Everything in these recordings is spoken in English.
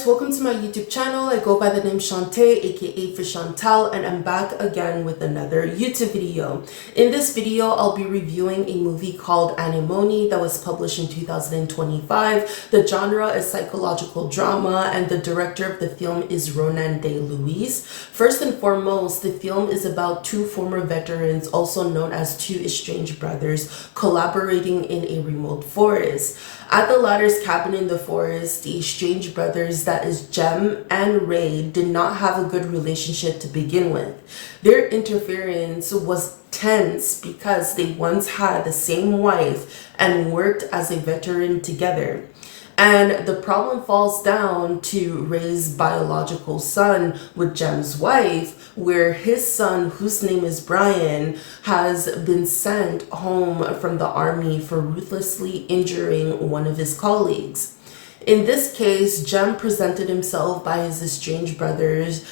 guys, welcome to my YouTube channel. I go by the name Shanteyy, aka for Chantal, and I'm back again with another YouTube video. In this video, I'll be reviewing a movie called Anemone that was published in 2025. The genre is psychological drama and the director of the film is Ronan De Luis. First and foremost, the film is about two former veterans, also known as two estranged brothers, collaborating in a remote forest. At the latter's cabin in the forest, the estranged brothers, that is Jem and Ray, did not have a good relationship to begin with. Their interference was tense because they once had the same wife and worked as a veteran together. And the problem falls down to Ray's biological son with Jem's wife, where his son, whose name is Brian, has been sent home from the army for ruthlessly injuring one of his colleagues. In this case, Jem presented himself by his estranged brothers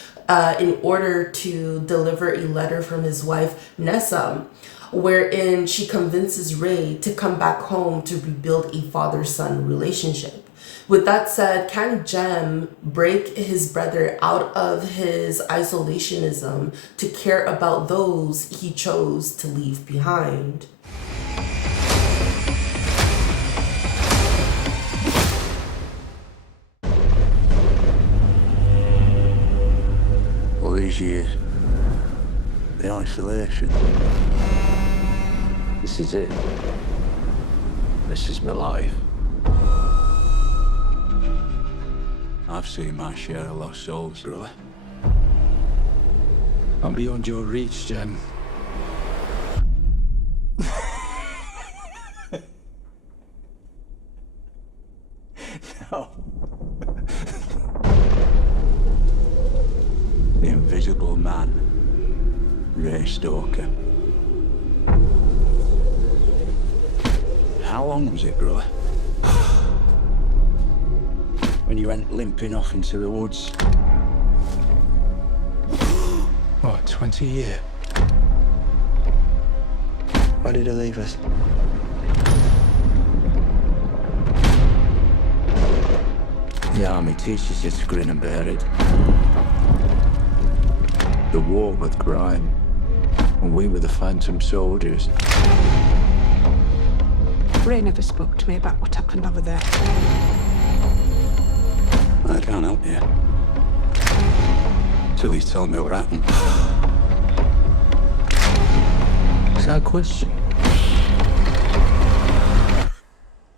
in order to deliver a letter from his wife, Nessa, wherein she convinces Ray to come back home to rebuild a father-son relationship. With that said, can Jem break his brother out of his isolationism to care about those he chose to leave behind? All these years, the isolation. This is it. This is my life. I've seen my share of lost souls, brother. I'm beyond your reach, Jem. No. The invisible man, Ray Stalker. How long was it, brother? When you went limping off into the woods? What, 20 years? Why did he leave us? The army teaches you to grin and bear it. The war with crime, and we were the phantom soldiers. Ray never spoke to me about what happened over there. I can't help you. Till he's telling me what happened. Is that a question?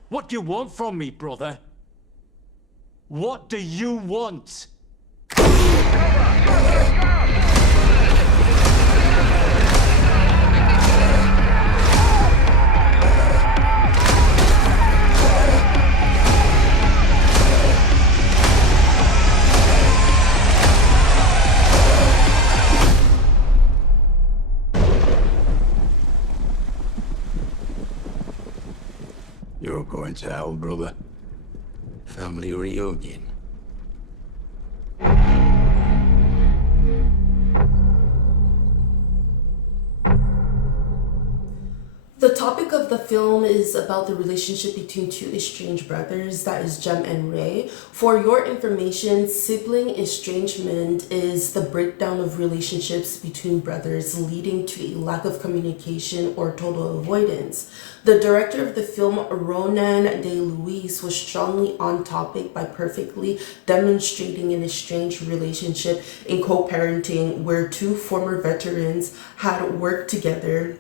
What do you want from me, brother? What do you want? You're going to hell, brother. Family reunion. The topic of the film is about the relationship between two estranged brothers, that is Jem and Ray. For your information, sibling estrangement is the breakdown of relationships between brothers leading to a lack of communication or total avoidance. The director of the film, Ronan De Luis, was strongly on topic by perfectly demonstrating an estranged relationship in co-parenting where two former veterans had worked together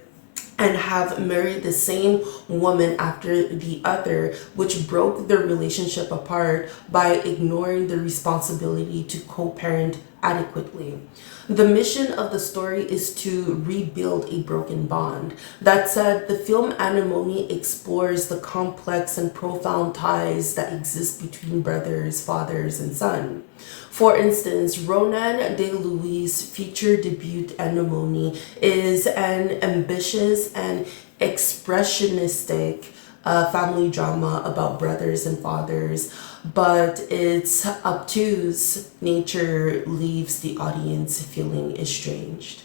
and have married the same woman after the other, which broke their relationship apart by ignoring the responsibility to co-parent adequately. The mission of the story is to rebuild a broken bond. That said, the film Anemone explores the complex and profound ties that exist between brothers, fathers, and son. For instance, Ronan De Luis' feature debut Anemone is an ambitious and expressionistic family drama about brothers and fathers, but its obtuse nature leaves the audience feeling estranged.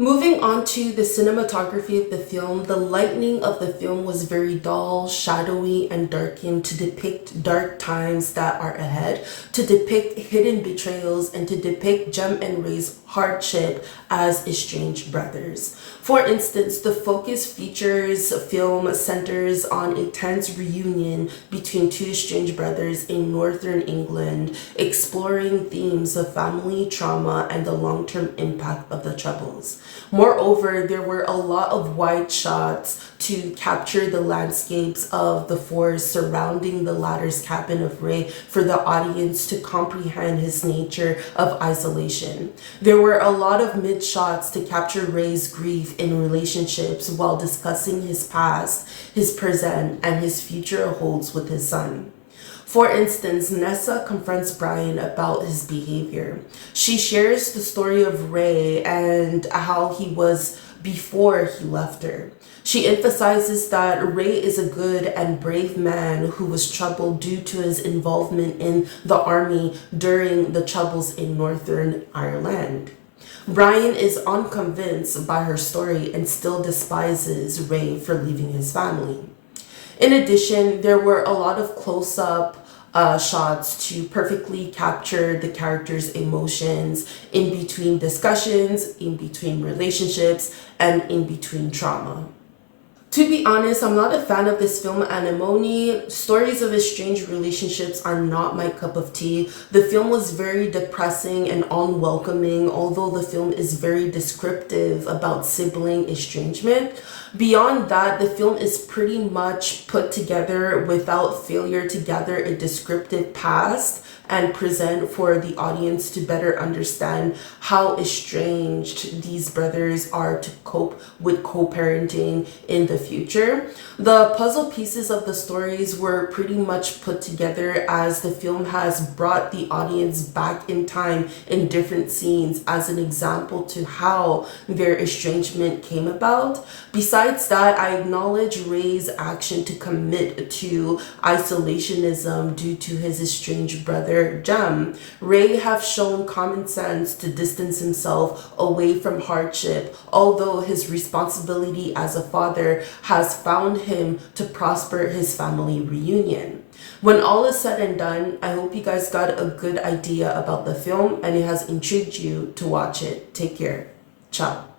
Moving on to the cinematography of the film, the lighting of the film was very dull, shadowy, and darkened to depict dark times that are ahead, to depict hidden betrayals, and to depict Jem and Ray's hardship as estranged brothers. For instance, the focus features film centers on a tense reunion between two estranged brothers in northern England, exploring themes of family trauma and the long-term impact of the Troubles. Moreover, there were a lot of wide shots to capture the landscapes of the forest surrounding the latter's cabin of Ray for the audience to comprehend his nature of isolation. There were a lot of mid shots to capture Ray's grief in relationships while discussing his past, his present, and his future holds with his son. For instance, Nessa confronts Brian about his behavior. She shares the story of Ray and how he was before he left her. She emphasizes that Ray is a good and brave man who was troubled due to his involvement in the army during the Troubles in Northern Ireland. Brian is unconvinced by her story and still despises Ray for leaving his family. In addition, there were a lot of close-up shots to perfectly capture the characters' emotions in between discussions, in between relationships, and in between trauma. To be honest, I'm not a fan of this film, Anemone. Stories of estranged relationships are not my cup of tea. The film was very depressing and unwelcoming, although the film is very descriptive about sibling estrangement. Beyond that, the film is pretty much put together without failure to gather a descriptive past and present for the audience to better understand how estranged these brothers are to cope with co-parenting in the future. The puzzle pieces of the stories were pretty much put together as the film has brought the audience back in time in different scenes as an example to how their estrangement came about. Besides that, I acknowledge Ray's action to commit to isolationism due to his estranged brother Jem. Ray have shown common sense to distance himself away from hardship, although his responsibility as a father has found him to prosper his family reunion. When all is said and done, I hope you guys got a good idea about the film and it has intrigued you to watch it. Take care. Ciao.